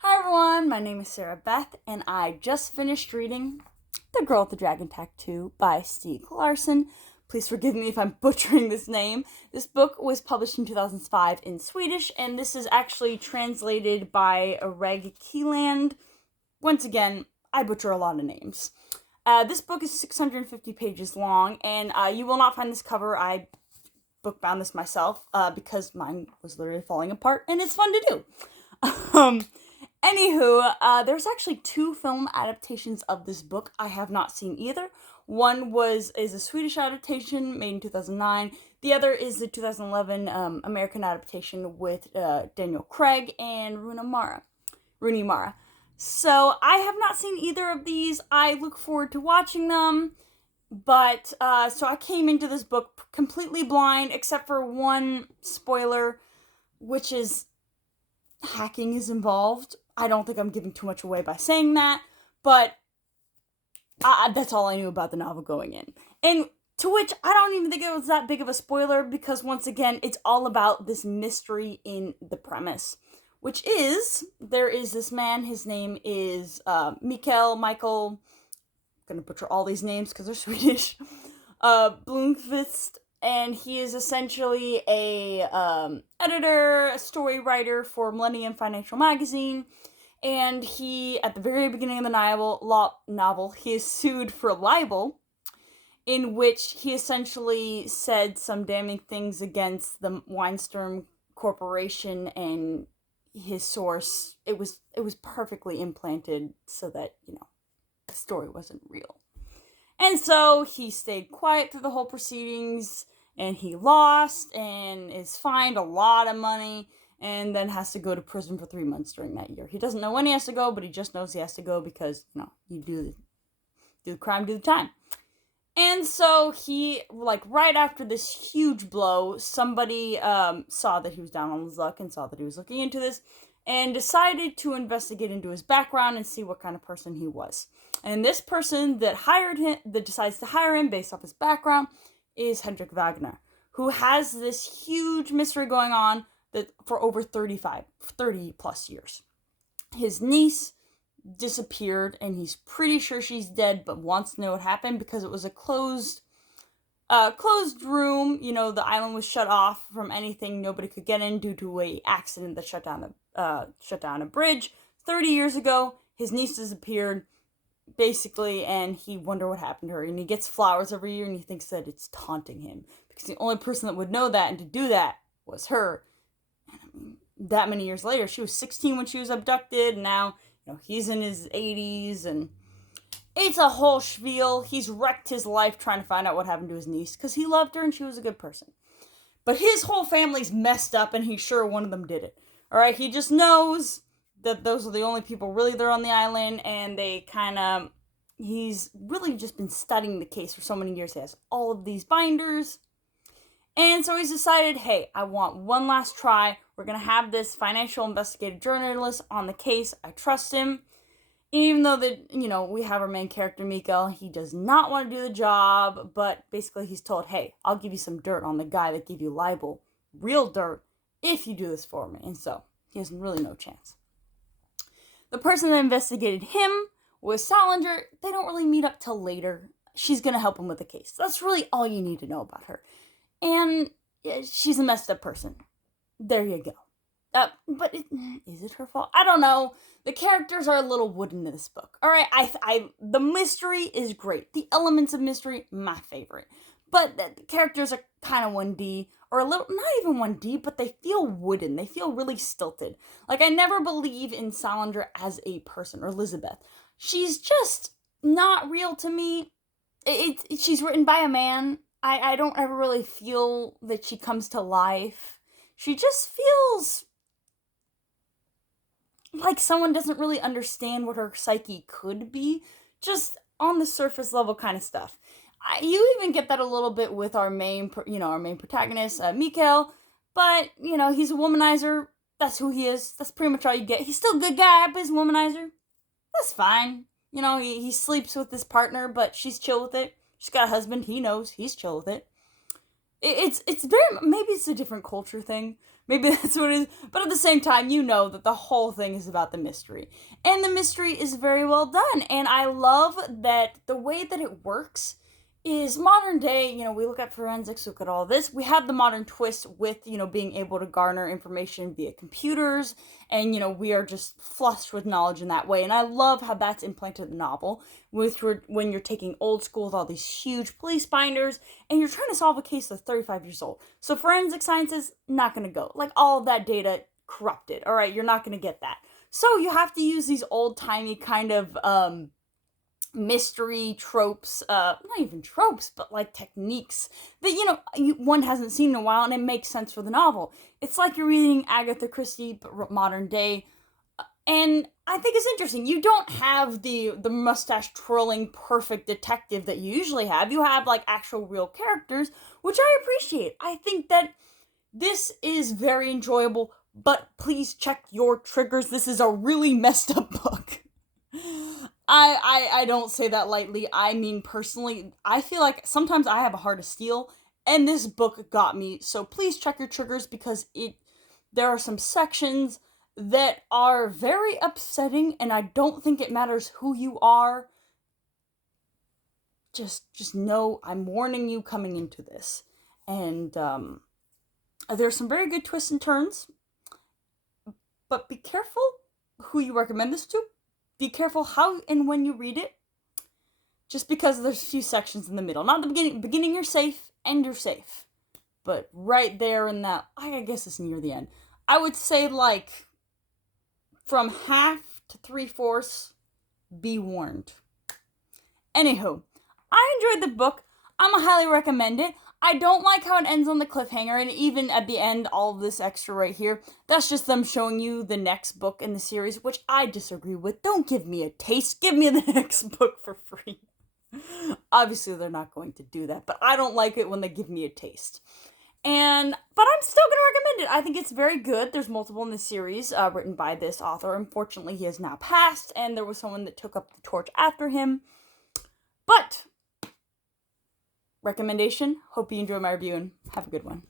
Hi everyone, my name is Sarah Beth, and I just finished reading The Girl with the Dragon Tattoo by Stieg Larsson. Please forgive me if I'm butchering this name. This book was published in 2005 in Swedish, and this is actually translated by Reg Keeland. Once again, I butcher a lot of names. This book is 650 pages long, and you will not find this cover. I bookbound this myself because mine was literally falling apart, and it's fun to do. There's actually two film adaptations of this book. I have not seen either. One is a Swedish adaptation made in 2009. The other is the 2011 American adaptation with Daniel Craig and Rooney Mara. So I have not seen either of these. I look forward to watching them. But so I came into this book completely blind, except for one spoiler, which is hacking is involved. I don't think I'm giving too much away by saying that, but that's all I knew about the novel going in. And to which I don't even think it was that big of a spoiler, because once again, it's all about this mystery in the premise, which is, there is this man, his name is Michael, I'm gonna butcher all these names because they're Swedish, Blomqvist, and he is essentially a editor, a story writer for Millennium Financial Magazine, and he, at the very beginning of the novel, he is sued for libel, in which he essentially said some damning things against the Weinstern Corporation and his source. It was perfectly implanted so that, the story wasn't real. And so he stayed quiet through the whole proceedings, and he lost and is fined a lot of money, and then has to go to prison for 3 months during that year. He doesn't know when he has to go, but he just knows he has to go because, you do the crime, do the time. And so he, right after this huge blow, somebody saw that he was down on his luck and saw that he was looking into this, and decided to investigate into his background and see what kind of person he was. And this person that decides to hire him based off his background, is Hendrik Wagner, who has this huge mystery going on that for over 30 plus years. His niece disappeared, and he's pretty sure she's dead, but wants to know what happened because it was a closed room. The island was shut off from anything. Nobody could get in due to a accident that shut down a bridge 30 years ago. His niece disappeared, basically, and he wonder what happened to her, and he gets flowers every year, and he thinks that it's taunting him because the only person that would know that and to do that was her. And that many years later, she was 16 when she was abducted, and now he's in his 80s, and it's a whole spiel. He's wrecked his life trying to find out what happened to his niece because he loved her and she was a good person, but his whole family's messed up, and he's sure one of them did it. All right, he just knows that those are the only people really there on the island, and he's really just been studying the case for so many years. He has all of these binders, and so he's decided, hey, I want one last try. We're going to have this financial investigative journalist on the case. I trust him. Even though we have our main character, Mikael, he does not want to do the job, but basically he's told, hey, I'll give you some dirt on the guy that gave you libel. Real dirt, if you do this for me. And so he has really no chance. The person that investigated him was Salinger. They don't really meet up till later. She's going to help him with the case. That's really all you need to know about her. And she's a messed up person. There you go. But is it her fault? I don't know. The characters are a little wooden in this book. All right, the mystery is great. The elements of mystery, my favorite. But the characters are kind of 1D, or a little, not even 1D, but they feel wooden. They feel really stilted. I never believe in Salinger as a person, or Elizabeth. She's just not real to me. She's written by a man. I don't ever really feel that she comes to life. She just feels like someone doesn't really understand what her psyche could be, just on the surface level kind of stuff. You even get that a little bit with our main protagonist, Mikael, but, he's a womanizer. That's who he is. That's pretty much all you get. He's still a good guy, but he's a womanizer. That's fine. He sleeps with his partner, but she's chill with it. She's got a husband. He knows. He's chill with it. It's very, maybe it's a different culture thing, Maybe that's what it is. But at the same time, you know that the whole thing is about the mystery. And the mystery is very well done. And I love that the way that it works is modern day, we look at forensics, look at all this. We have the modern twist with, being able to garner information via computers. And, we are just flushed with knowledge in that way. And I love how that's implanted in the novel when you're taking old school with all these huge police binders and you're trying to solve a case that's 35 years old. So forensic science is not going to go. Like, all of that data corrupted. All right, you're not going to get that. So you have to use these old-timey kind of mystery tropes, not even tropes, but like techniques that, one hasn't seen in a while, and it makes sense for the novel. It's like you're reading Agatha Christie, but modern day. And I think it's interesting. You don't have the mustache twirling perfect detective that you usually have. You have like actual real characters, which I appreciate. I think that this is very enjoyable, but please check your triggers. This is a really messed up book. I don't say that lightly. I mean, personally, I feel like sometimes I have a heart of steel, and this book got me. So please check your triggers, because there are some sections that are very upsetting, and I don't think it matters who you are. Just know I'm warning you coming into this. And there's some very good twists and turns, but be careful who you recommend this to. Be careful how and when you read it, just because there's a few sections in the middle. Not the beginning. Beginning, you're safe, end, you're safe. But right there in that, I guess it's near the end. I would say, like, from half to 3/4, be warned. Anywho, I enjoyed the book. I'm gonna highly recommend it. I don't like how it ends on the cliffhanger, and even at the end, all of this extra right here, that's just them showing you the next book in the series, which I disagree with. Don't give me a taste. Give me the next book for free. Obviously, they're not going to do that, but I don't like it when they give me a taste. But I'm still going to recommend it. I think it's very good. There's multiple in the series written by this author. Unfortunately, he has now passed, and there was someone that took up the torch after him. But recommendation. Hope you enjoy my review, and have a good one.